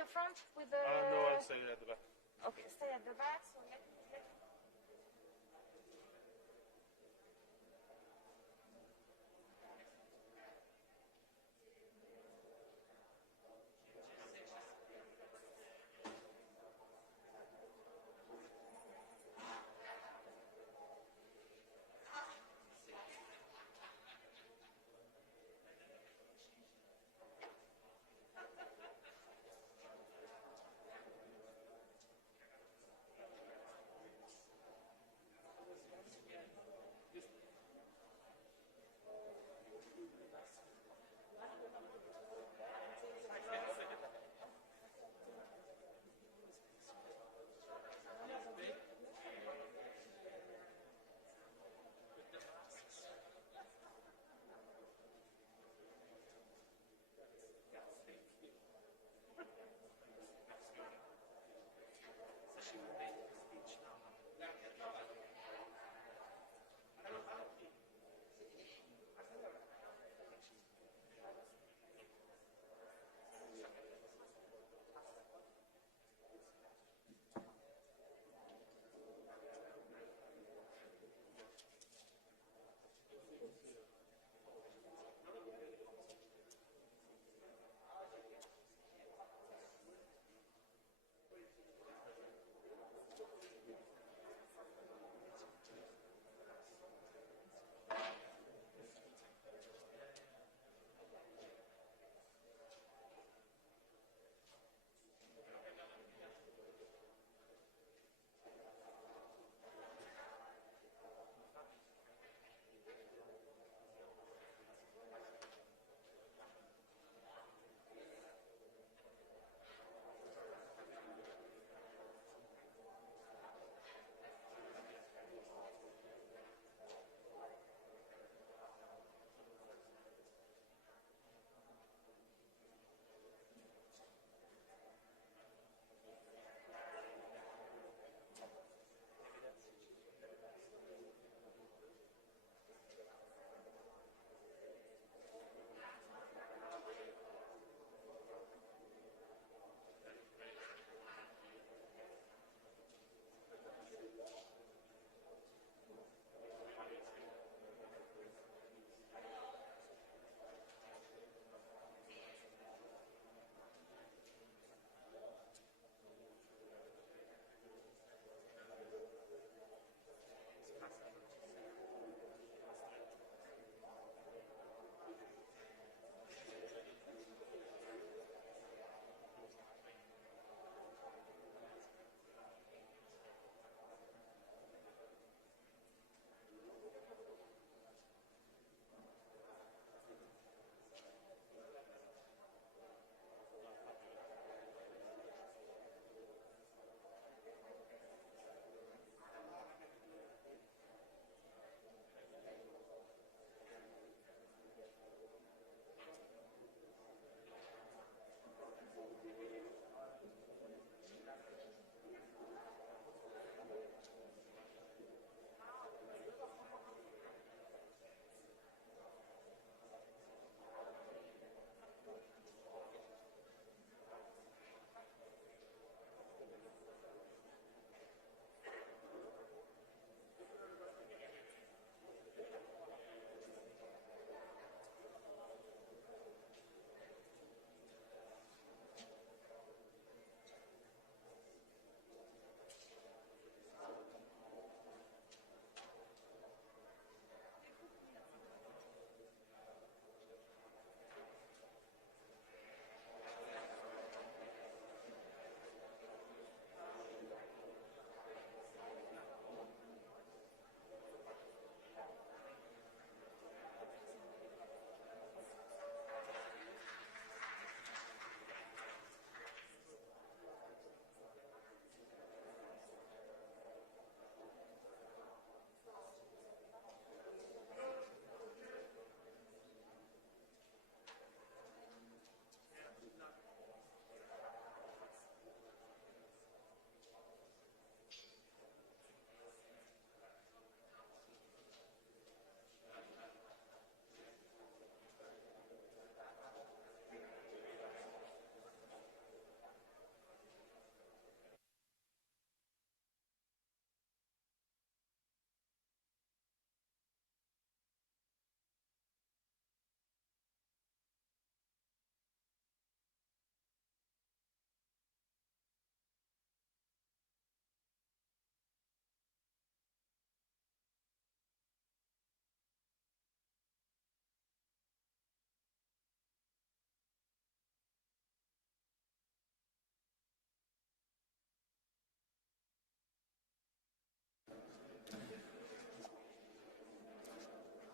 the front with the... No, I'll stay at the back. Okay, stay at the back. So let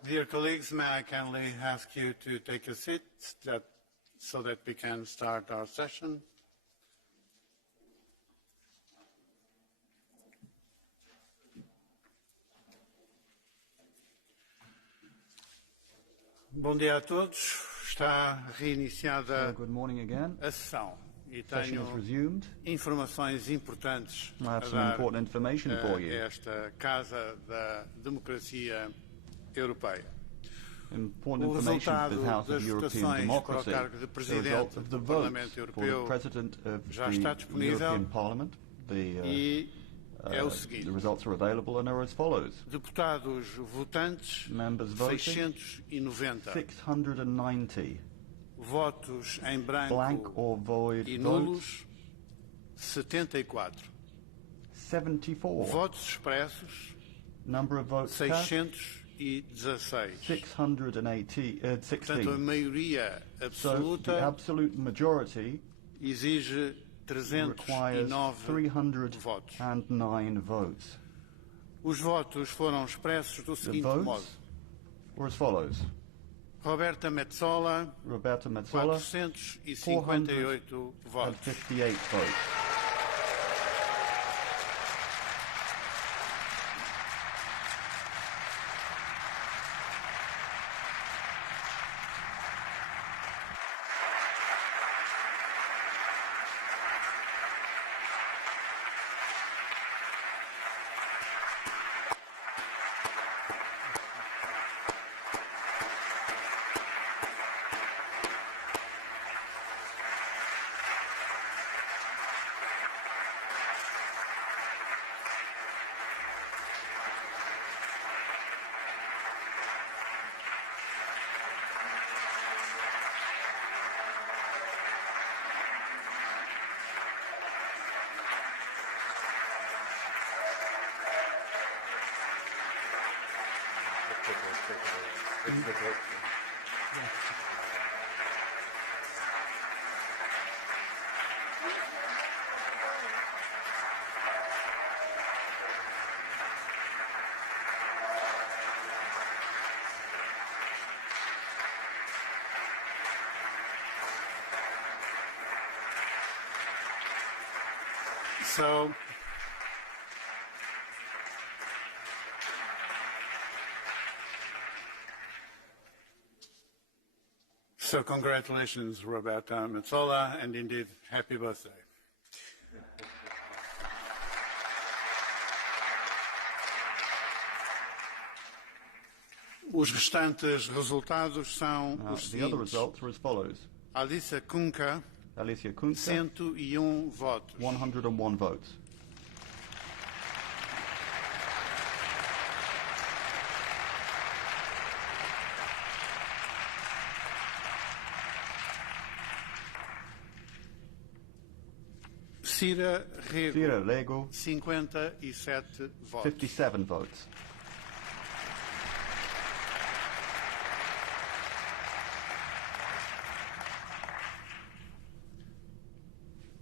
Dear colleagues, may I kindly ask you to take a seat so that we can start our session. Bom dia a todos. Está reiniciada Good morning again. a sessão e Session tenho is resumed. informações importantes I a have some dar important information for you. a esta Casa da Democracia Europeia. Important O information for resultado the House das of European votações para o Democracy. cargo de The Presidente result of the do votes Parlamento for Europeu the President of já está the disponível European Parliament. e é o The seguinte. results are available and are as follows. Deputados votantes, Members voting, 690. 690. Votos em Blank branco or void e votes, nulos, 74. 74. Votos expressos, Number of votes cast, 616. 616. Portanto, a maioria So the absoluta absolute majority exige requires 309 votos. 309 votes. Os votos foram expressos do The seguinte modo. votes were as follows. Roberta Metsola, Roberta Metsola, 458 votos. 458 votes. So congratulations, Roberta Metsola, and indeed, happy birthday. Os restantes resultados são os The other seguintes. results were as follows. Alicia Kunka, Alicia Kunze, 101 votos. 101 votes. Cira Cira Rego, Lego, 57 votos. 57 votes.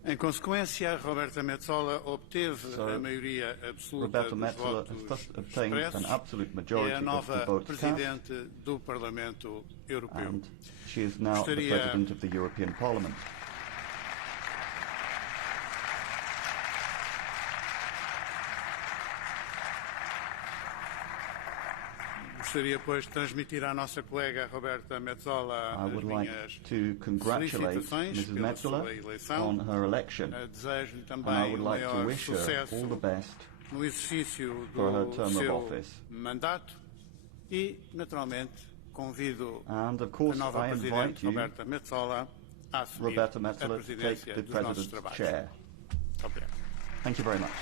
Em consequência, Roberta Metsola obteve a maioria absoluta Roberta dos Metsola votos has obtained an expressos absolute e é majority a of the nova votes cast, Presidente do Parlamento Europeu. and she is now the Gostaria- President of the European Parliament. Gostaria, pois, de transmitir à nossa colega Roberta Metsola I as would like minhas to congratulate felicitações Mrs. pela Metsola sua eleição. on her election, Desejo-lhe and I também would o like to maior wish her sucesso all the best no exercício for her do term of seu office. mandato e, naturalmente, convido And of a course, nova I Presidente invite you, Roberta Metsola a assumir Roberta a Metsola, to take presidência the dos nossos President's trabalhos. chair. Obrigado. Thank you very much.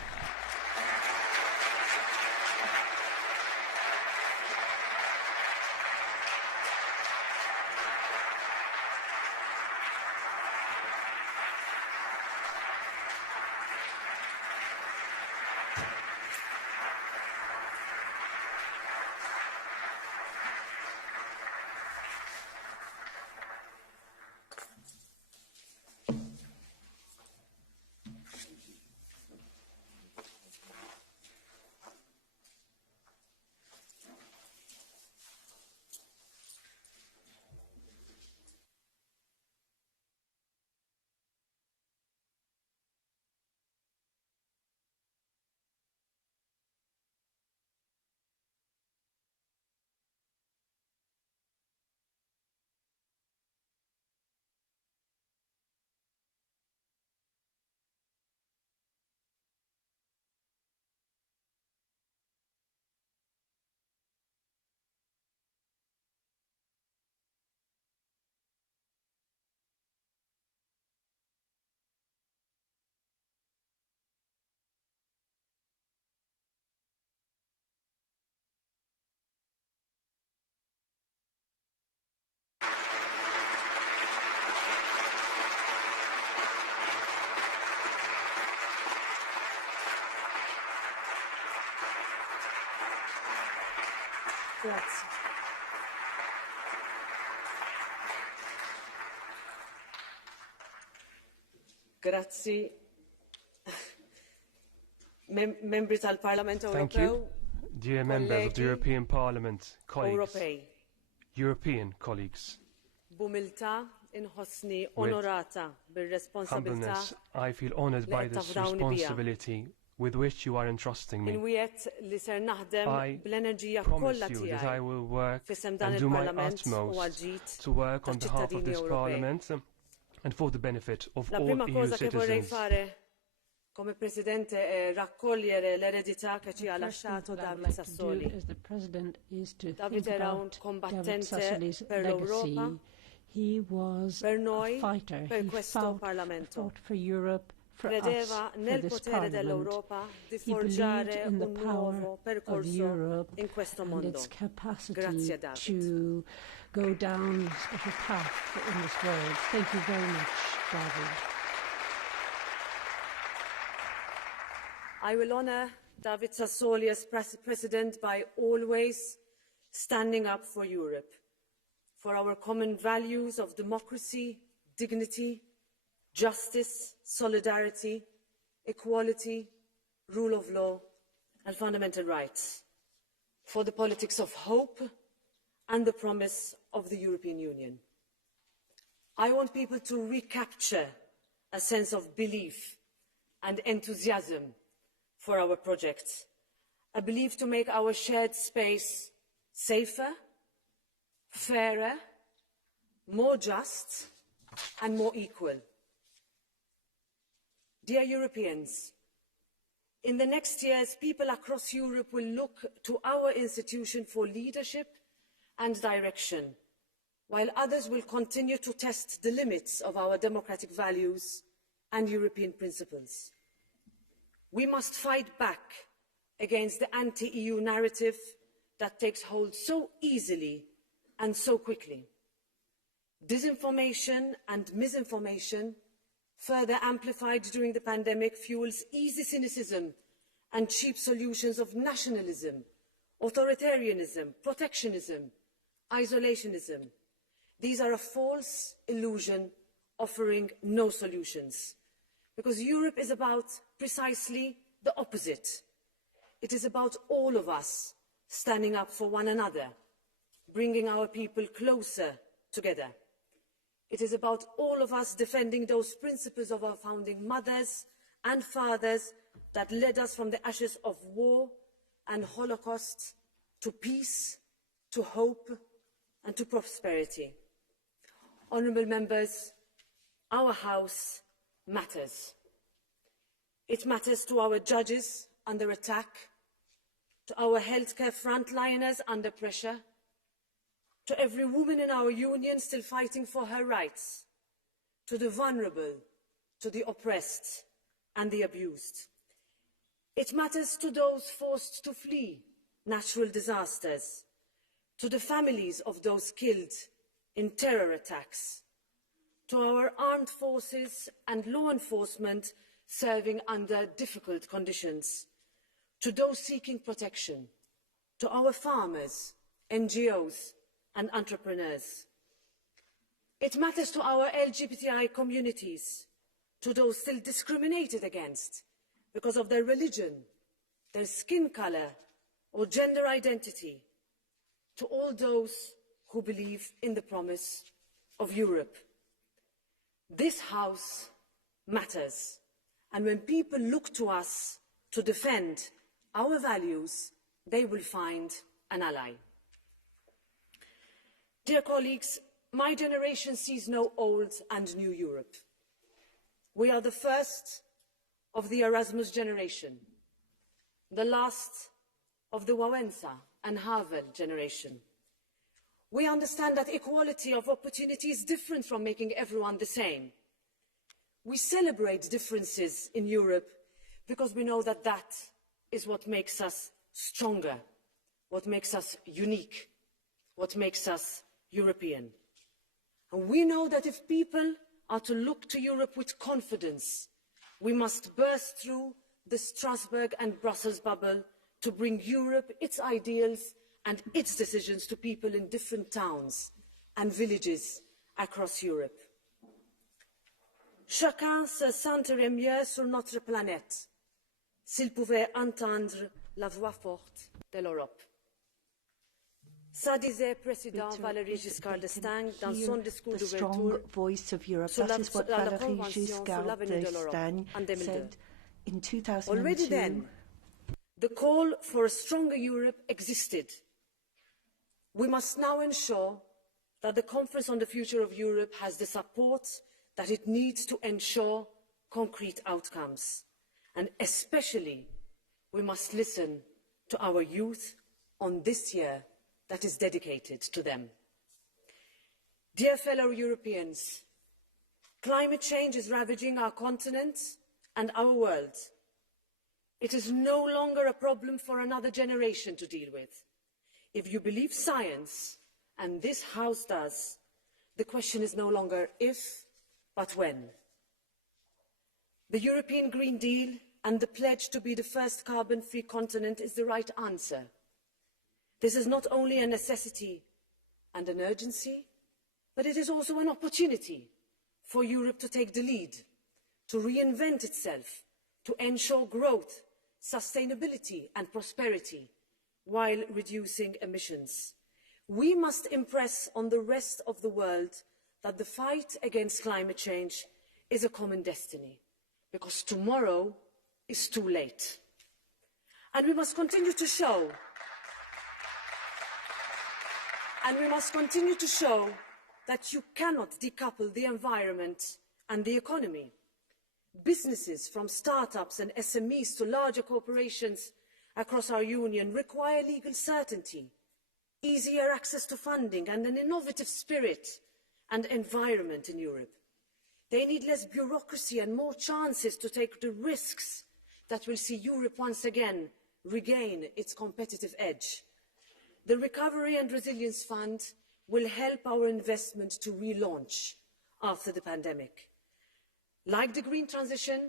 Grazie. Grazzi. Membri tal-Parlamento Thank Europeo, you. Dear members of the kollegi European Parliament, colleagues, Ewropej, European colleagues, b'umiltà inħossni With onorata bir-responsabilità humbleness, I feel honoured by li qed this tafdawni bija. responsibility with which you are entrusting me. Inwiet li ser naħdem I bl-enerġija promise kollha you that I tiegħi will work fisem dan and do my il-Parlament u utmost għal-ġid to work on behalf of taċ-ċittadini this Ewropej. Parliament and for the benefit of La all prima EU cosa che vorrei citizens. fare come Presidente è raccogliere l'eredità che ci ha lasciato David Sassoli. As the president is to David think era un about David combattente Sassoli's per legacy. l'Europa, He was per noi, a fighter. per He questo Parlamento. fought for Europe, for Credeva us, for nel this potere Parliament. dell'Europa di He believed forgiare in the un power nuovo of percorso Europe in questo and mondo. its capacity Grazie, David. to go down a special path in this world. Thank you very much, David. I will honour David Sassoli as President by always standing up for Europe, for our common values of democracy, dignity, justice, solidarity, equality, rule of law and fundamental rights, for the politics of hope and the promise of the European Union. I want people to recapture a sense of belief and enthusiasm for our project, a belief to make our shared space safer, fairer, more just and more equal. Dear Europeans, in the next years, people across Europe will look to our institution for leadership and direction, while others will continue to test the limits of our democratic values and European principles. We must fight back against the anti-EU narrative that takes hold so easily and so quickly. Disinformation and misinformation, further amplified during the pandemic, fuels easy cynicism and cheap solutions of nationalism, authoritarianism, protectionism, isolationism. These are a false illusion offering no solutions, because Europe is about precisely the opposite. It is about all of us standing up for one another, bringing our people closer together. It is about all of us defending those principles of our founding mothers and fathers that led us from the ashes of war and Holocaust to peace, to hope and to prosperity. Honourable members, our House matters. It matters to our judges under attack, to our healthcare frontliners under pressure, to every woman in our union still fighting for her rights, to the vulnerable, to the oppressed and the abused. It matters to those forced to flee natural disasters, to the families of those killed in terror attacks, to our armed forces and law enforcement serving under difficult conditions, to those seeking protection, to our farmers, NGOs and entrepreneurs. It matters to our LGBTI communities, to those still discriminated against because of their religion, their skin colour or gender identity, to all those who believe in the promise of Europe. This House matters, and when people look to us to defend our values, they will find an ally. Dear colleagues, my generation sees no old and new Europe. We are the first of the Erasmus generation, the last of the Wałęsa and Harvard generation. We understand that equality of opportunity is different from making everyone the same. We celebrate differences in Europe because we know that that is what makes us stronger, what makes us unique, what makes us European. And we know that if people are to look to Europe with confidence, we must burst through the Strasbourg and Brussels bubble to bring Europe, its ideals and its decisions to people in different towns and villages across Europe. Chacun se sentirait mieux sur notre planète s'il pouvait entendre la voix forte de l'Europe. Ça disait président Valéry Giscard d'Estaing dans son discours d'ouverture sur la Convention sur l'avenir de l'Europe en 2002. Already then, the call for a stronger Europe existed. We must now ensure that the Conference on the Future of Europe has the support that it needs to ensure concrete outcomes. And especially, we must listen to our youth on this year that is dedicated to them. Dear fellow Europeans, climate change is ravaging our continent and our world. It is no longer a problem for another generation to deal with. If you believe science, and this House does, the question is no longer if, but when. The European Green Deal and the pledge to be the first carbon-free continent is the right answer. This is not only a necessity and an urgency, but it is also an opportunity for Europe to take the lead, to reinvent itself, to ensure growth, sustainability and prosperity while reducing emissions. We must impress on the rest of the world that the fight against climate change is a common destiny, because tomorrow is too late. And we must continue to show that you cannot decouple the environment and the economy. Businesses, from startups and SMEs to larger corporations across our union, require legal certainty, easier access to funding and an innovative spirit and environment in Europe. They need less bureaucracy and more chances to take the risks that will see Europe once again regain its competitive edge. The Recovery and Resilience Fund will help our investment to relaunch after the pandemic. Like the green transition,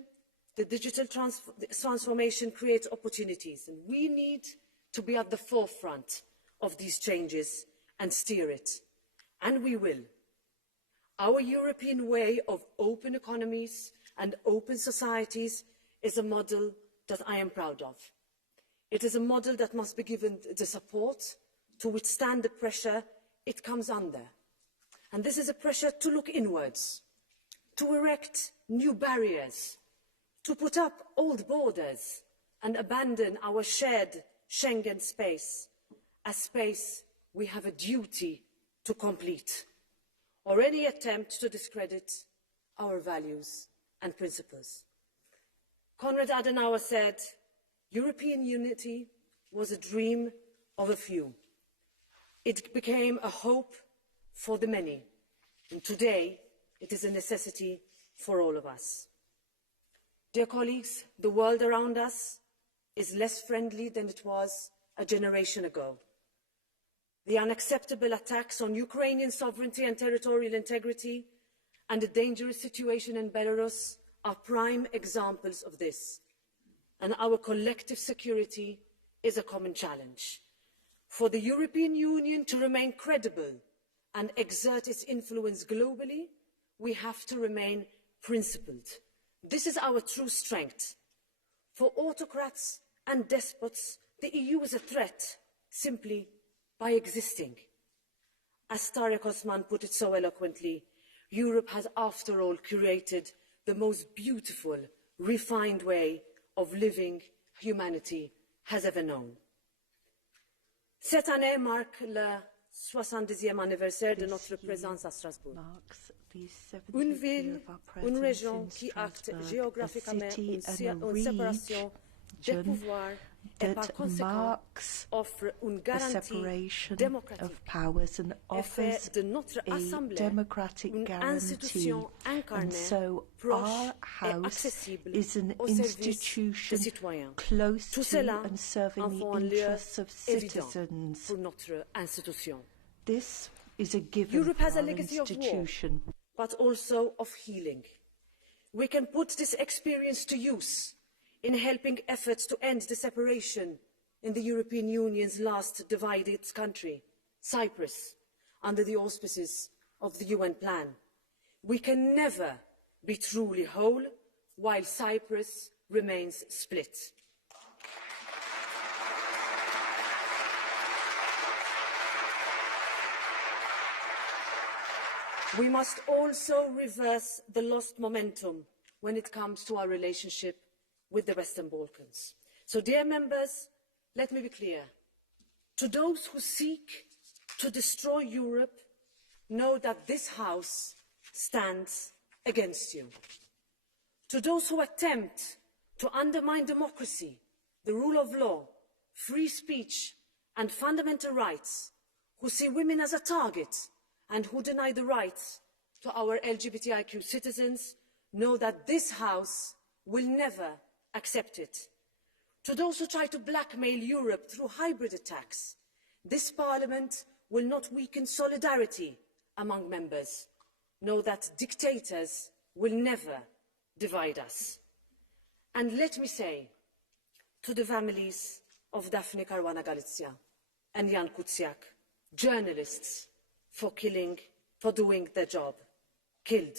the digital transformation creates opportunities, and we need to be at the forefront of these changes and steer it. And we will. Our European way of open economies and open societies is a model that I am proud of. It is a model that must be given the support to withstand the pressure it comes under. And this is a pressure to look inwards, to erect new barriers, to put up old borders and abandon our shared Schengen space, a space we have a duty to complete, or any attempt to discredit our values and principles. Konrad Adenauer said, European unity was a dream of a few. It became a hope for the many, and today it is a necessity for all of us. Dear colleagues, the world around us is less friendly than it was a generation ago. The unacceptable attacks on Ukrainian sovereignty and territorial integrity and the dangerous situation in Belarus are prime examples of this. And our collective security is a common challenge. For the European Union to remain credible and exert its influence globally, we have to remain principled. This is our true strength. For autocrats and despots, the EU is a threat simply by existing. As Tarek Osman put it so eloquently, Europe has, after all, curated the most beautiful, refined way of living humanity has ever known. Cette année marque le 70e anniversaire de notre présence à Strasbourg. Une ville, une région qui acte géographiquement une séparation des pouvoirs et par conséquent offre une garantie démocratique et fait de notre Assemblée une institution incarnée, proche et accessible au service des citoyens. Tout cela en font un lieu évident pour notre institution. Europe has a legacy of war, but also of healing. We can put this experience to use in helping efforts to end the separation in the European Union's last divided country, Cyprus, under the auspices of the UN plan. We can never be truly whole while Cyprus remains split. We must also reverse the lost momentum when it comes to our relationship with the Western Balkans. So, dear members, let me be clear. To those who seek to destroy Europe, know that this House stands against you. To those who attempt to undermine democracy, the rule of law, free speech and fundamental rights, who see women as a target and who deny the rights to our LGBTIQ citizens, know that this House will never accept it. To those who try to blackmail Europe through hybrid attacks, this Parliament will not weaken solidarity among members. Know that dictators will never divide us. And let me say to the families of Daphne Caruana Galizia and Jan Kuciak, journalists, for doing their job, killed.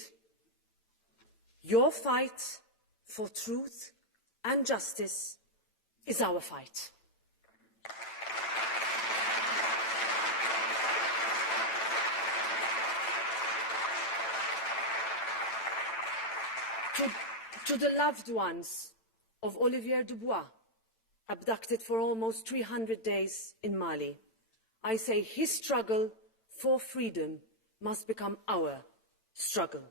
Your fight for truth and justice is our fight. To the loved ones of Olivier Dubois, abducted for almost 300 days in Mali, I say his struggle for freedom must become our struggle.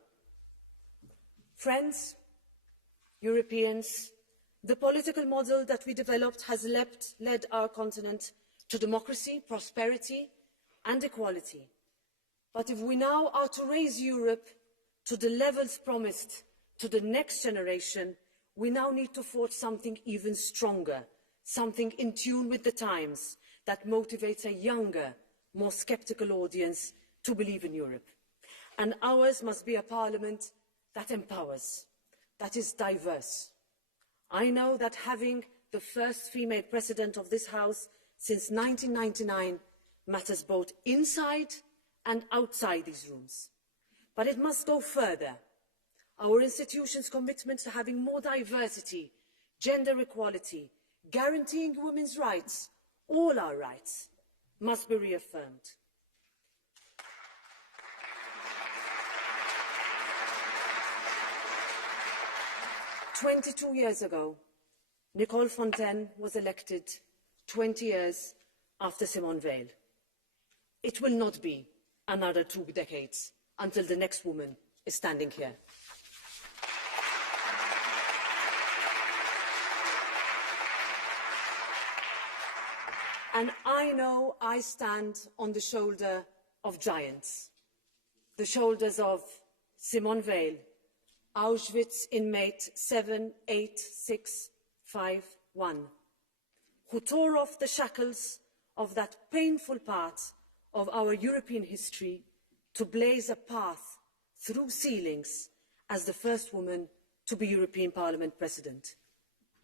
Friends, Europeans, the political model that we developed has led our continent to democracy, prosperity and equality. But if we now are to raise Europe to the levels promised to the next generation, we now need to forge something even stronger, something in tune with the times that motivates a younger, more sceptical audience to believe in Europe. And ours must be a parliament that empowers, that is diverse. I know that having the first female president of this House since 1999 matters both inside and outside these rooms. But it must go further. Our institutions' commitment to having more diversity, gender equality, guaranteeing women's rights, all our rights, must be reaffirmed. "22 years ago, Nicole Fontaine was elected 20 years after Simone Veil. It will not be another 2 decades until the next woman is standing here. And I know I stand on the shoulder of giants, the shoulders of Simone Veil, Auschwitz inmate 78651, who tore off the shackles of that painful part of our European history to blaze a path through ceilings as the first woman to be European Parliament President.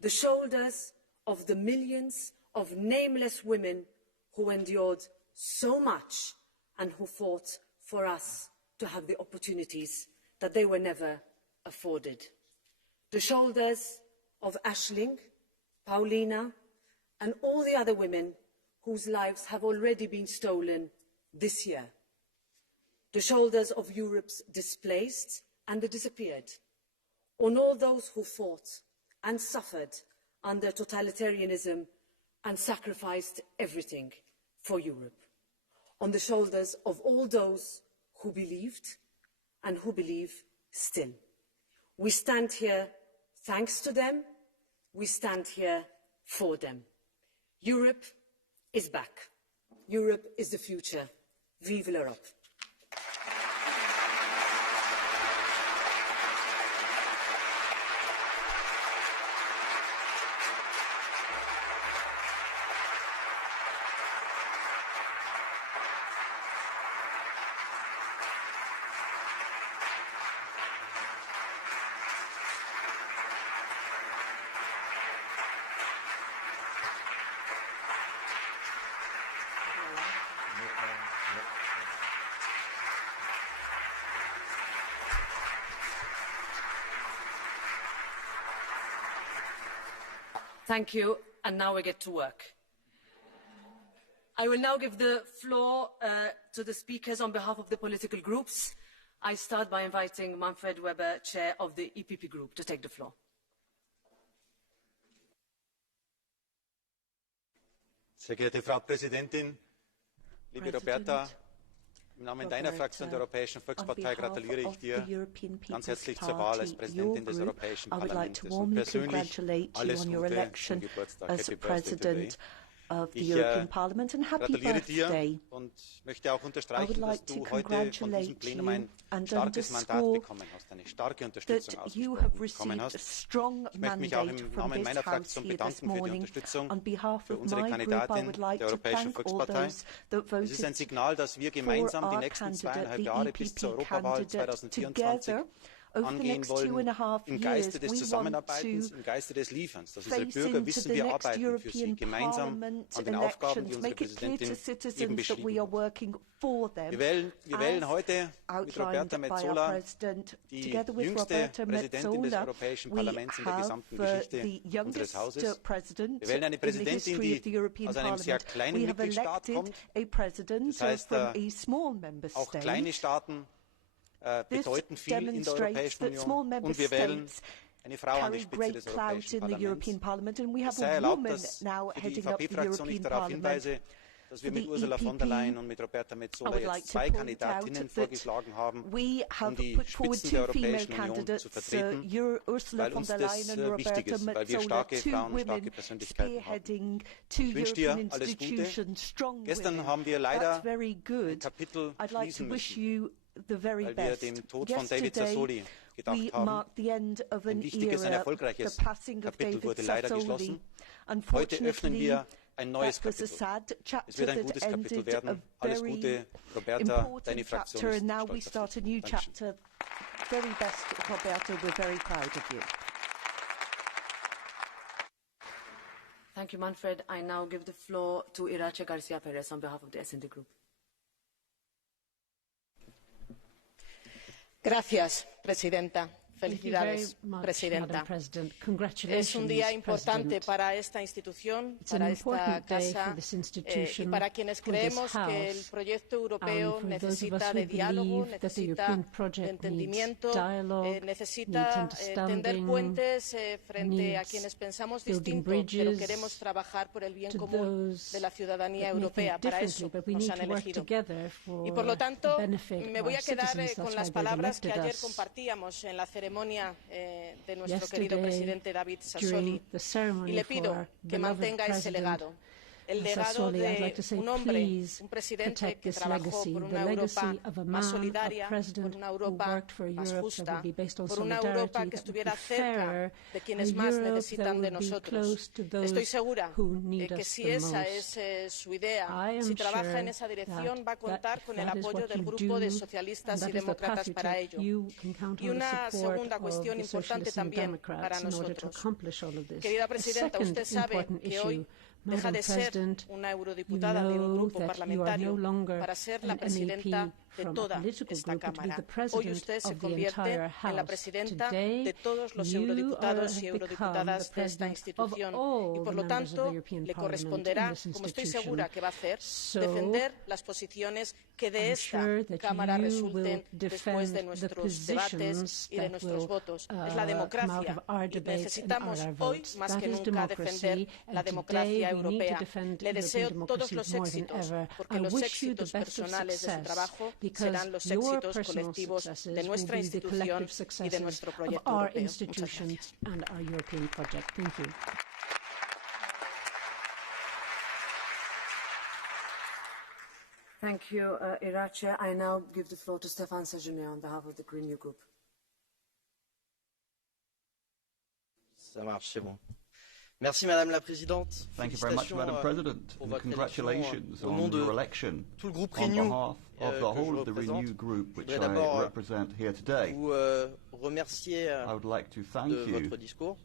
The shoulders of the millions of nameless women who endured so much and who fought for us to have the opportunities that they were never afforded. The shoulders of Aisling, Paulina, and all the other women whose lives have already been stolen this year. The shoulders of Europe's displaced and the disappeared, on all those who fought and suffered under totalitarianism and sacrificed everything for Europe. On the shoulders of all those who believed and who believe still. We stand here thanks to them. We stand here for them. Europe is back. Europe is the future. Vive l'Europe. Thank you, and now we get to work. I will now give the floor to the speakers on behalf of the political groups. I start by inviting Manfred Weber, Chair of the EPP Group, to take the floor. Sehr geehrte Frau Präsidentin, liebe Roberta, im Namen deiner Fraktion der Europäischen Volkspartei gratuliere ich dir ganz herzlich zur Wahl als Präsidentin des Europäischen Parlaments und persönlich alles Gute zum Geburtstag. Happy Birthday today. Ich gratuliere dir und möchte auch unterstreichen, dass du heute von diesem Plenum ein starkes Mandat bekommen hast, eine starke Unterstützung bekommen hast. Ich möchte mich auch im Namen meiner Fraktion bedanken für die Unterstützung für unsere Kandidatin der Europäischen Volkspartei. Es ist ein Signal, dass wir gemeinsam die nächsten 2,5 Jahre bis zur Europawahl 2024 angehen wollen, im Geiste des Zusammenarbeitens, im Geiste des Lieferns. Dass unsere Bürger wissen, wir arbeiten für sie gemeinsam an den Aufgaben, die unsere Präsidentin eben beschrieben hat. Wir wählen heute mit Roberta Metsola die jüngste Präsidentin des Europäischen Parlaments in der gesamten Geschichte unseres Hauses. Wir wählen eine Präsidentin, die aus einem sehr kleinen Mitgliedstaat kommt. Das heißt, auch kleine Staaten bedeuten viel in der Europäischen Union, und wir wählen eine Frau an die Spitze des Europäischen Parlaments. Es sei erlaubt, dass für die EVP-Fraktion ich darauf hinweise, dass wir mit Ursula von der Leyen und mit Roberta Metsola jetzt 2 Kandidatinnen vorgeschlagen haben, um die Spitzen der Europäischen Union zu vertreten, weil uns das wichtig ist, weil wir starke Frauen und starke Persönlichkeiten haben. Ich wünsche dir alles Gute. Gestern haben wir leider ein Kapitel schließen müssen, weil wir dem Tod von David Sassoli gedacht haben. Ein wichtiges, ein erfolgreiches Kapitel wurde leider geschlossen. Heute öffnen wir ein neues Kapitel. Es wird ein gutes Kapitel werden. Alles Gute, Roberta, deine Fraktion ist stolz auf dich. Dankeschön. Very best, Roberta. We're very proud of you. Thank you, Manfred. I now give the floor to Irache Garcia Perez on behalf of the S&D Group. Gracias, Presidenta. Felicidades, Presidenta. Es un día importante para esta institución, para esta casa y para quienes creemos que el proyecto europeo necesita de diálogo, necesita de entendimiento, necesita tender puentes frente a quienes pensamos distinto, pero queremos trabajar por el bien común de la ciudadanía europea. Para eso nos han elegido. Y por lo tanto, me voy a quedar con las palabras que ayer compartíamos en la ceremonia de nuestro querido presidente David Sassoli, y le pido que mantenga ese legado. El legado de un hombre, un presidente que trabajó por una Europa más solidaria, por una Europa más justa, por una Europa que estuviera cerca de quienes más necesitan de nosotros. Estoy segura que si esa es su idea, si trabaja en esa dirección, va a contar con el apoyo del Grupo de Socialistas y Demócratas para ello. Y una segunda cuestión importante también para nosotros. Querida Presidenta, usted sabe que hoy deja de ser una eurodiputada de un grupo parlamentario para ser la presidenta de toda esta Cámara. Hoy usted se convierte en la presidenta de todos los eurodiputados y eurodiputadas de esta institución y, por lo tanto, le corresponderá, como estoy segura que va a hacer, defender las posiciones que de esta Cámara resulten después de nuestros debates y de nuestros votos. Es la democracia y necesitamos hoy más que nunca defender la democracia europea. Le deseo todos los éxitos, porque los éxitos personales de su trabajo serán los éxitos colectivos de nuestra institución y de nuestro proyecto europeo. Muchas gracias. Thank you, Irache. I now give the floor to Stéphane Séjourné on behalf of the Renew Group. Ça marche, c'est bon. Merci Madame la Présidente. Thank you very much, Madam President, and congratulations on your election. Tout le groupe On Renew, behalf of the whole of the Renew Group, which I represent here today, vous remercier I would like to thank de you votre discours,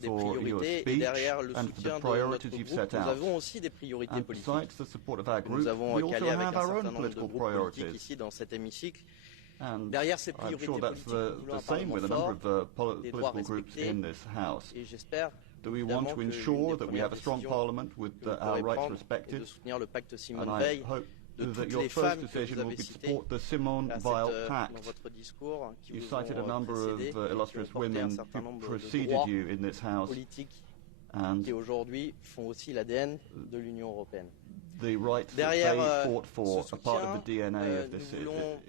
des for your priorités, et speech derrière le and for soutien the de notre priorities you've groupe, set nous out. avons aussi des priorités And politiques. besides the support of our Nous group, avons we also calé avec have un our own certain nombre de political groupes politiques priorities. ici dans cet hémicycle. And Derrière ces I'm priorités sure that's politiques, nous voulons the un same Parlement with a fort, number of des droits political groups respectés, in this House. et j'espère Do we want to ensure that we have a strong parliament with our rights respected? And I hope that your first decision will be to support the Simone Weil Pact. You cited a number of illustrious women who preceded you in this House, and the rights that they fought for are part of the DNA of this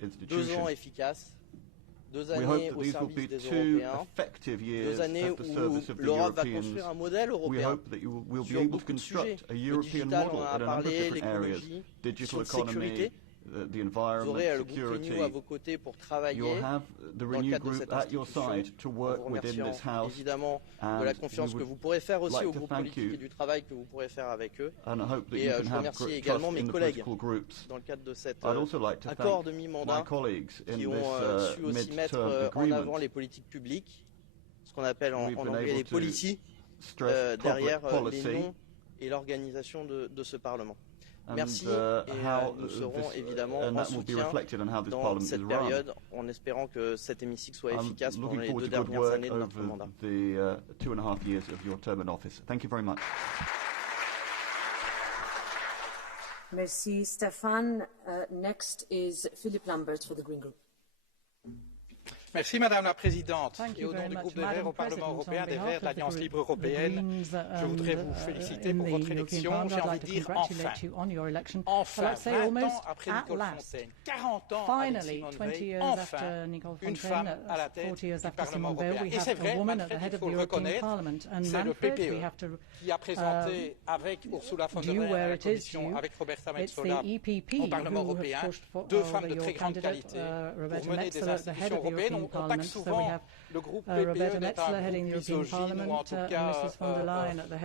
institution. We hope that these will be 2 effective years at the service of the Europeans. We hope that you will be able to construct a European model in a number of different areas: digital economy, the environment, security. You'll have the Renew Group at your side to work within this House, and we would like to thank you, and I hope that you can have trust in the political groups. I'd also like to thank my colleagues in this mid-term agreement. We've been able to stress public policy Merci, how nous serons évidemment and en that will be soutien reflected in how this dans Parliament cette is période, run. en espérant que cet hémicycle soit I'm efficace pendant looking les forward 2 to good dernières work années de notre over mandat. the 2.5 years of your term in office. Thank you very much. Merci, Stéphane. Next is Philip Lambert for the Green Group. Merci Madame la Présidente. Et au nom du groupe des Verts au Parlement européen, des Verts de l'Alliance libre européenne, je voudrais vous féliciter pour votre élection. J'ai envie de dire enfin. Enfin, 20 ans après Nicole Fontaine, 40 ans avec Simone Veil, enfin, une femme à la tête du Parlement européen. Et c'est vrai, Manfred, il faut le reconnaître, c'est le PPE qui a présenté avec Ursula von der Leyen à la Commission, avec Roberta Metsola au Parlement européen, 2 femmes de très grande qualité pour mener des institutions européennes. On taxe souvent le groupe PPE d'être un groupe misogyne ou en tout cas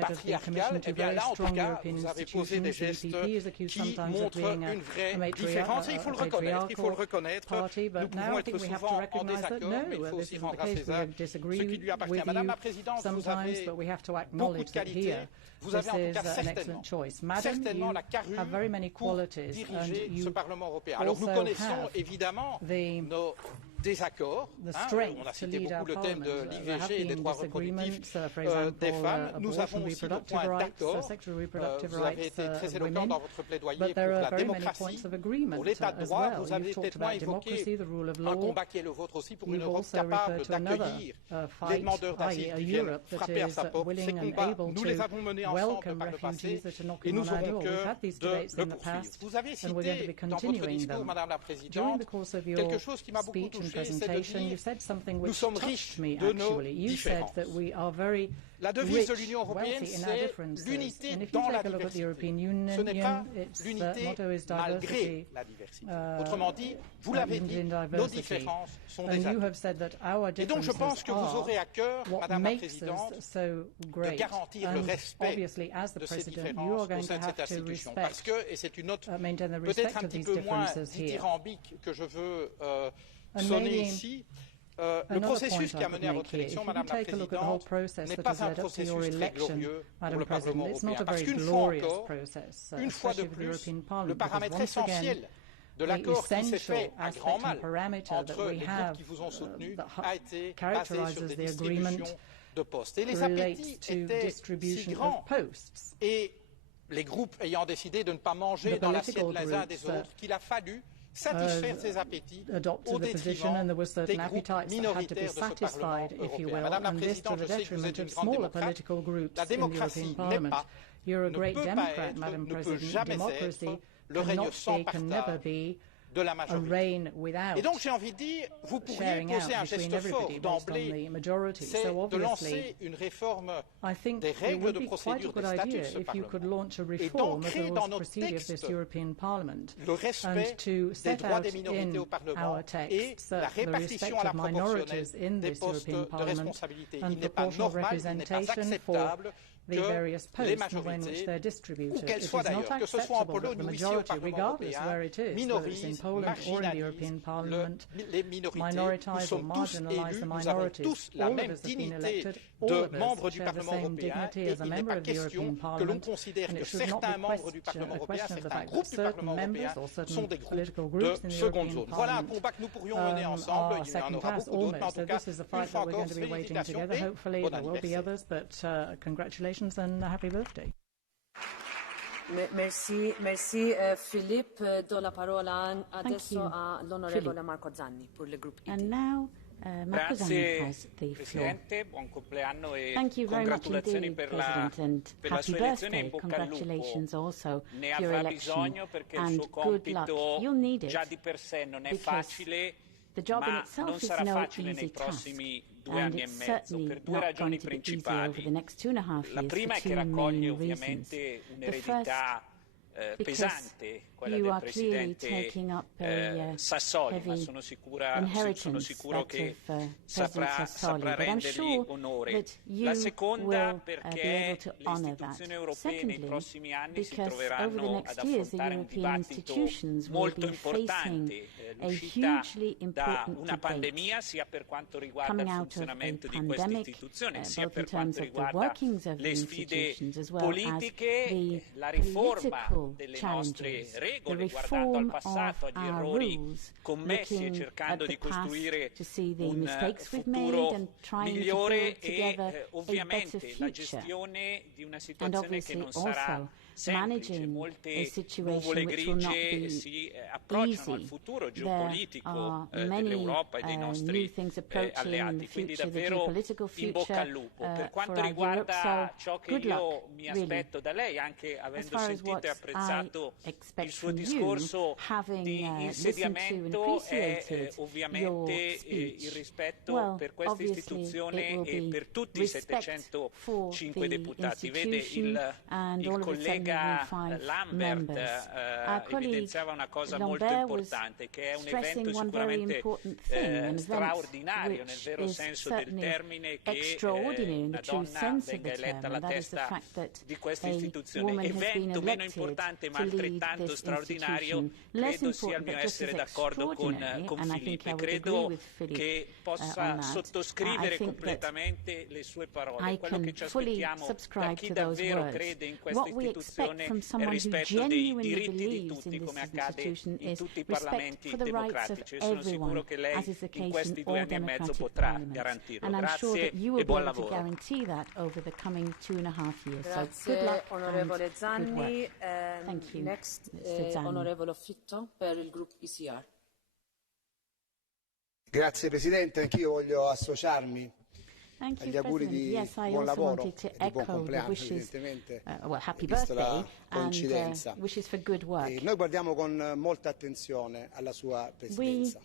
patriarcal. Eh bien là, en tout cas, vous avez posé des gestes qui montrent une vraie différence et il faut le reconnaître. Il faut le reconnaître. Nous pouvons être souvent en désaccord, mais il faut aussi rendre à César ce qui lui appartient. Madame la Présidente, vous avez beaucoup de qualités. Vous avez en tout cas certainement la carrure pour diriger ce Parlement européen. Alors nous connaissons évidemment nos désaccords. On a cité beaucoup le thème de l'IVG et des droits reproductifs des femmes. Nous avons aussi le point d'accord. Vous avez été très éloquent dans votre plaidoyer pour la démocratie, pour l'état de droit. Vous avez tellement évoqué un combat qui est le vôtre aussi pour une Europe capable d'accueillir les demandeurs d'asile qui viennent frapper à sa porte. Ces combats, nous les avons menés ensemble par le passé et nous aurons cœur de le poursuivre. Vous avez cité dans votre discours, Madame la Présidente, quelque chose qui m'a beaucoup touché. C'est de dire nous sommes riches de nos différences. La devise de l'Union européenne, c'est l'unité dans la diversité. Ce n'est pas l'unité malgré la diversité. Autrement dit, vous l'avez dit, nos différences sont des atouts. Et donc je pense que vous aurez à cœur, Madame la Présidente, de garantir le respect de ces différences au sein de cette institution. Parce que, et c'est une note peut-être un petit peu moins dithyrambique que je veux sonner ici, le processus qui a mené à votre élection, Madame la Présidente, n'est pas un processus très glorieux pour le Parlement européen. Parce qu'une fois encore, une fois de plus, le paramètre essentiel de l'accord qui s'est fait à grand mal entre les groupes qui vous ont soutenu a été basé sur des distributions de postes. Et les appétits étaient si grands. Et les groupes ayant décidé de ne pas manger dans l'assiette les uns des autres, qu'il a fallu satisfaire ces appétits au détriment des groupes minoritaires de ce Parlement européen. Madame la Présidente, je sais que vous êtes une grande démocrate. La démocratie n'est pas, ne peut pas être, ne peut jamais être le règne sans partage de la majorité. Et donc j'ai envie de dire, vous pourriez poser un geste fort d'emblée, c'est de lancer une réforme des règles de procédure des statuts de ce Parlement et d'ancrer dans notre texte le respect des droits des minorités au Parlement et la répartition à la proportionnelle des postes de responsabilité. Il n'est pas normal, il n'est pas acceptable the various posts and the way in which they're distributed. It is not acceptable that the majority, regardless where it is, whether it's in Poland or in the European Parliament, minoritise or marginalise the minorities. All of us have been elected, all of us share the same dignity as a member of the European Parliament, and it should not be a question of the fact that certain members or certain political groups in the European Parliament are second class almost. So this is the fight that we're going to be waging together. Hopefully there will be others, but congratulations and happy birthday. Merci, Philippe. Do la parola adesso all'onorevole Marco Zanni per il gruppo ID. And now Marco Zanni has the floor. Presidente, buon compleanno e Thank you very much congratulazioni indeed, per la happy sua elezione, in birthday. bocca al lupo. Congratulations also Ne for your avrà election, bisogno perché il and suo good luck. compito You'll need it già di per sé non è because facile, the job in ma itself non is sarà no facile nei easy task, prossimi 2 and anni e it's mezzo certainly per 2 not ragioni going to be easy over the principali. next 2.5 La years prima for è che two raccoglie main ovviamente reasons. un'eredità pesante, quella you del are clearly Presidente taking up a Sassoli, ma heavy sono sicuro inheritance che saprà rendergli onore. La seconda perché le istituzioni europee nei prossimi anni si troveranno ad affrontare un dibattito molto importante, l'uscita da una pandemia sia per quanto riguarda il funzionamento di queste istituzioni, sia per quanto riguarda le sfide politiche, la riforma delle nostre regole, guardando al passato, agli errori commessi e cercando di costruire un futuro migliore e ovviamente la gestione di una situazione che non sarà semplice. Molte nuvole grigie si approcciano al futuro geopolitico dell'Europa e dei nostri alleati, quindi davvero in bocca al lupo. Per quanto riguarda ciò che io mi aspetto da lei, anche avendo sentito e apprezzato il suo discorso di insediamento, è ovviamente il rispetto per questa istituzione e per tutti i 705 deputati. Vede, il collega Lambert evidenziava una cosa molto importante, che è un evento sicuramente straordinario nel vero senso del termine, che una donna venga eletta alla testa di questa istituzione. Evento meno importante ma altrettanto straordinario, credo sia il mio essere d'accordo con Filippo, credo che possa sottoscrivere completamente le sue parole. Quello che ci aspettiamo da chi davvero crede in questa istituzione è il rispetto dei diritti di tutti, come accade in tutti i parlamenti democratici, e sono sicuro che lei in questi 2 anni e mezzo potrà garantirlo. Grazie e buon lavoro. Grazie onorevole Zanni. Next, onorevole Fitto per il gruppo ICR. Grazie Presidente, anch'io voglio associarmi agli auguri di buon lavoro e di buon compleanno, evidentemente, vista la coincidenza. Noi guardiamo con molta attenzione alla sua Presidenza.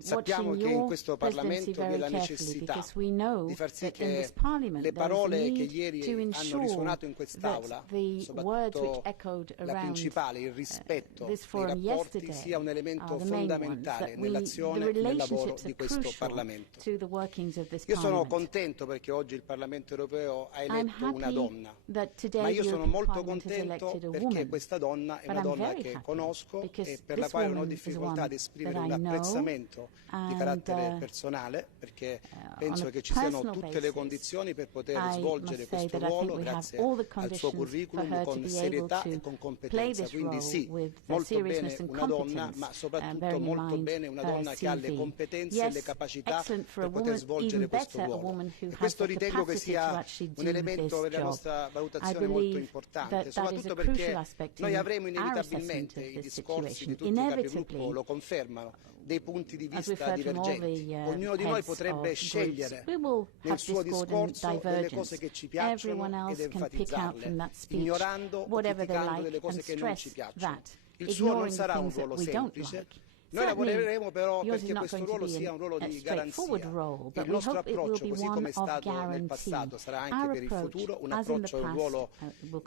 Sappiamo che in questo Parlamento vi è la necessità di far sì che le parole che ieri hanno risuonato in quest'Aula, soprattutto la principale, il rispetto dei rapporti, sia un elemento fondamentale nell'azione e nel lavoro di questo Parlamento. Io sono contento perché oggi il Parlamento Europeo ha eletto una donna, ma io sono molto contento perché questa donna è una donna che conosco e per la quale non ho difficoltà ad esprimere un apprezzamento di carattere personale, perché penso che ci siano tutte le condizioni per poter svolgere questo ruolo grazie al suo curriculum con serietà e con competenza. Quindi sì, molto bene una donna, ma soprattutto molto bene una donna che ha le competenze e le capacità per poter svolgere questo ruolo. E questo ritengo che sia un elemento per la nostra valutazione molto importante, soprattutto perché noi avremo inevitabilmente, i discorsi di tutti i capigruppo lo confermano, dei punti di vista divergenti. Ognuno di noi potrebbe scegliere nel suo discorso delle cose che ci piacciono ed enfatizzarle, ignorando o criticando delle cose che non ci piacciono. Il suo non sarà un ruolo semplice. Noi lavoreremo però perché questo ruolo sia un ruolo di garanzia. Il nostro approccio, così come è stato nel passato, sarà anche per il futuro un approccio, un ruolo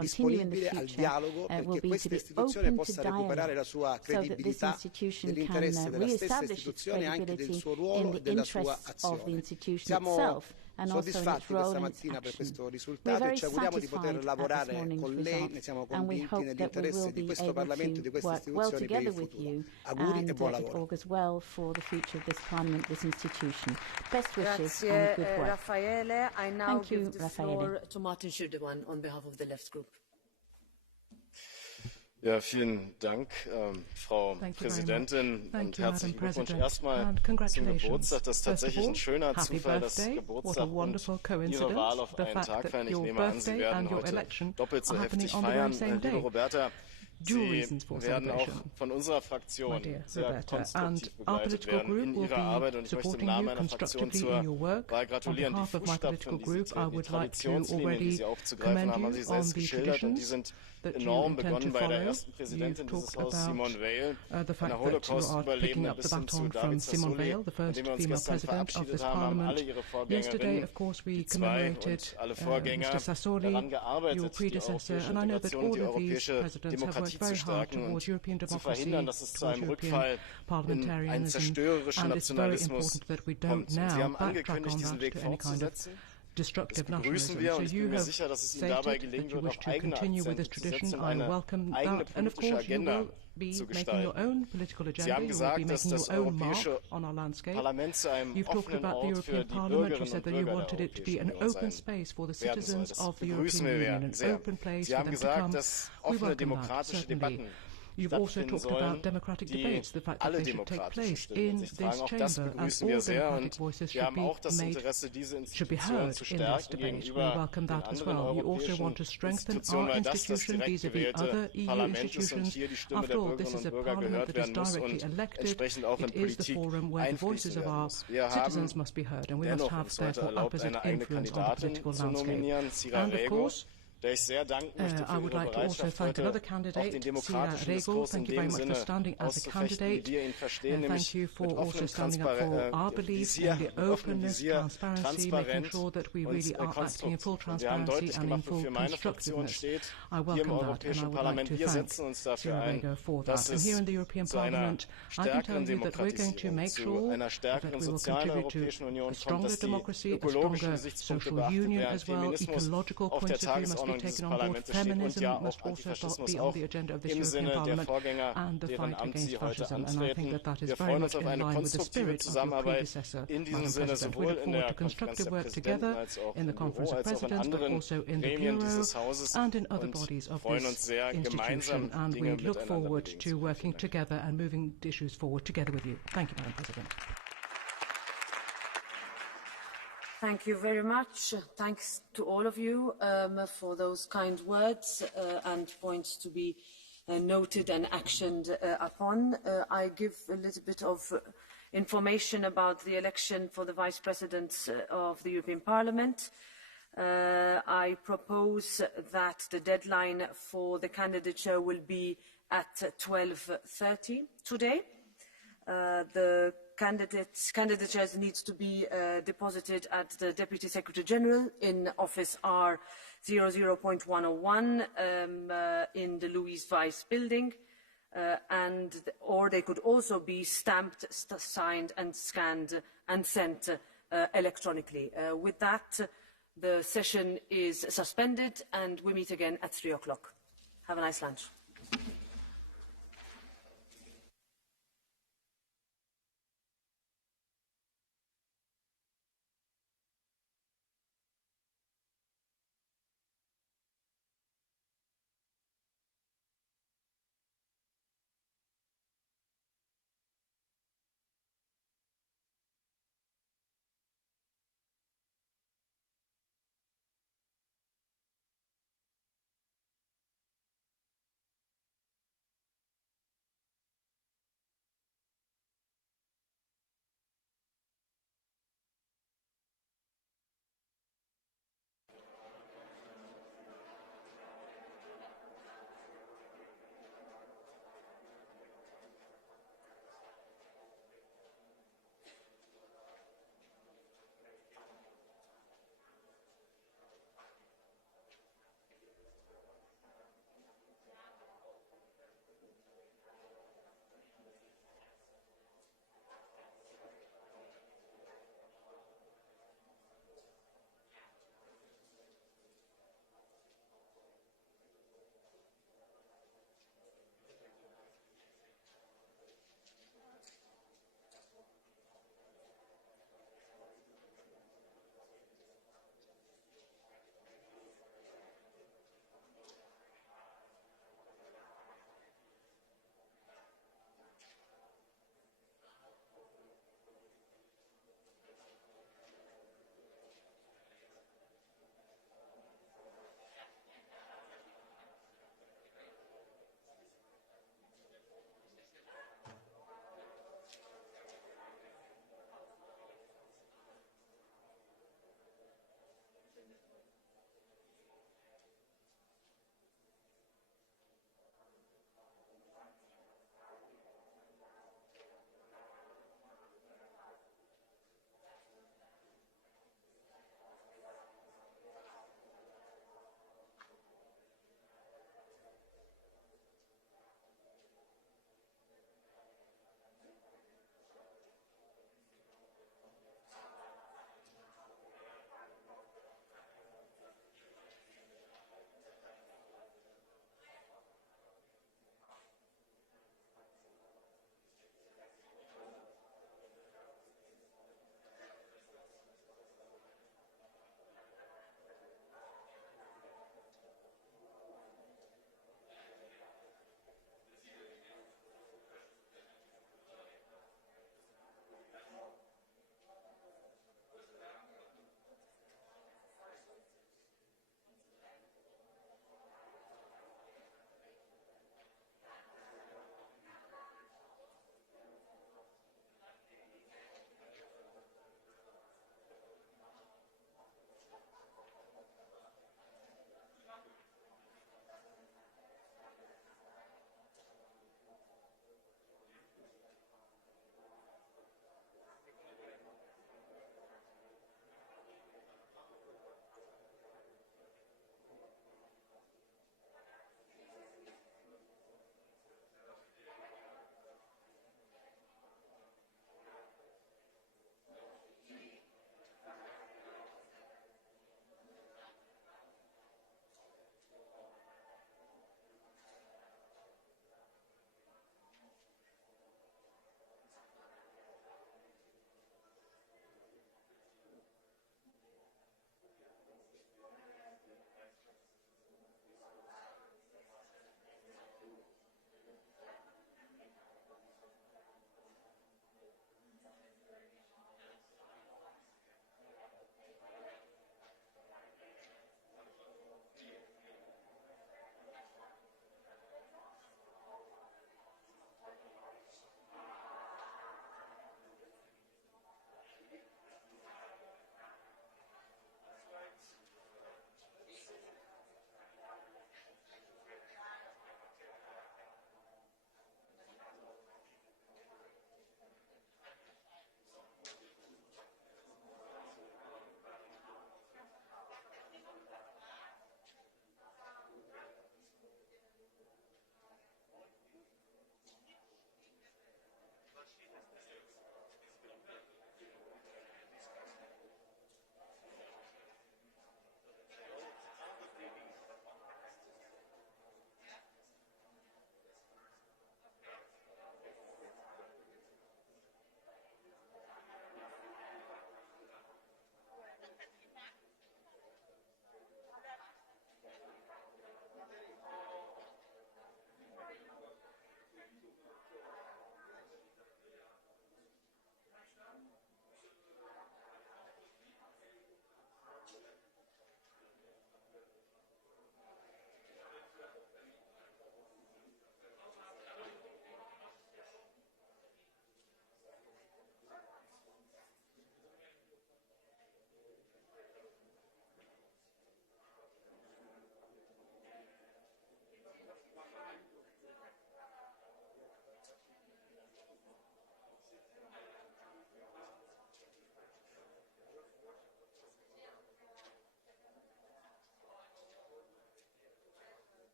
disponibile al dialogo, perché questa istituzione possa recuperare la sua credibilità nell'interesse della stessa istituzione e anche del suo ruolo e della sua azione. Siamo and also in its soddisfatti role questa in mattina per action. questo We're risultato very e ci auguriamo di poter satisfied lavorare at this con morning's lei, ne results, siamo and we convinti hope that we will nell'interesse di be questo able Parlamento e di to queste work well istituzioni per together il with futuro. you, Auguri e and buon it lavoro. augurs well for the future of this Parliament, this institution. Best wishes Grazie, and good work. Raffaele. I now Thank you, give the floor to Martin Schüdewan on behalf of the Left Group. Ja, vielen Dank, Frau Präsidentin, und herzlichen Glückwunsch erstmal zum Geburtstag. Das ist tatsächlich ein schöner Zufall, dass Geburtstag und Ihre Wahl auf einen Tag fallen. Ich nehme an, Sie werden heute doppelt so heftig feiern. Liebe Roberta, Sie werden auch von unserer Fraktion sehr konstruktiv begleitet werden in Ihrer Arbeit, und ich möchte im Namen meiner Fraktion zur Wahl gratulieren. Die Fußstapfen, die Traditionslinien, die Sie aufzugreifen haben, haben Sie selbst geschildert, und die sind enorm, begonnen bei der ersten Präsidentin dieses Hauses, Simone Weil, einer Holocaust-Überlebenden, bis hin zu David Sassoli, von dem wir uns gestern verabschiedet haben, haben alle Ihre Vorgängerinnen, die zwei und alle Vorgänger, daran gearbeitet, die Integration und die europäische Demokratie zu stärken und zu verhindern, dass es zu einem Rückfall in einen zerstörerischen Nationalismus kommt. Sie haben angekündigt, diesen Weg fortzusetzen. Das begrüßen wir, und ich bin mir sicher, dass es Ihnen dabei gelingen wird, auch eigene Akzente zu setzen, um eine eigene politische Agenda zu gestalten. Sie haben gesagt, dass das Europäische Parlament zu einem offenen Ort für die Bürgerinnen und Bürger der Europäischen Union sein werden soll. Das begrüßen wir sehr. Sie haben gesagt, dass offene demokratische Debatten stattfinden sollen, die alle demokratischen Stimmen in sich tragen. Auch das begrüßen wir sehr, und wir haben auch das Interesse, diese Institutionen zu stärken gegenüber den anderen europäischen Institutionen, weil das direkt gewählte Parlament ist und hier die Stimme der Bürgerinnen und Bürger gehört werden muss und entsprechend auch in Politik einfließen werden muss. Wir haben dennoch uns heute erlaubt, eine eigene Kandidatin zu nominieren, Sira Rego, der ich sehr danken möchte für Ihre Bereitschaft, heute auch den demokratischen Diskurs in dem Sinne auszufechten, wie wir ihn verstehen, nämlich mit offenem Visier, transparent und konstruktiv. Und wir haben deutlich gemacht, wofür meine Fraktion steht. Hier im Europäischen Parlament, wir setzen uns dafür ein, dass es zu einer stärkeren Demokratisierung, zu einer stärkeren sozialen Europäischen Union kommt, dass die ökologischen Gesichtspunkte beachtet werden, Feminismus auf der Tagesordnung dieses Parlaments steht und ja auch Antifaschismus auch im Sinne der Vorgänger, deren Amt Sie heute antreten. Wir freuen uns auf eine konstruktive Zusammenarbeit in diesem Sinne, sowohl in der Konferenz der Präsidenten als auch im Büro, als auch in anderen Gremien dieses Hauses, und freuen uns sehr, gemeinsam Dinge miteinander bewegen zu können. Thank you very much. Thanks to all of you for those kind words and points to be noted and actioned upon. I give a little bit of information about the election for the Vice President of the European Parliament. I propose that the deadline for the candidature will be at 12:30 today. The candidatures need to be deposited at the Deputy Secretary General in Office R00.101 in the Louise Weiss building, or they could also be stamped, signed and scanned and sent electronically. With that, the session is suspended and we meet again at 3 o'clock. Have a nice lunch.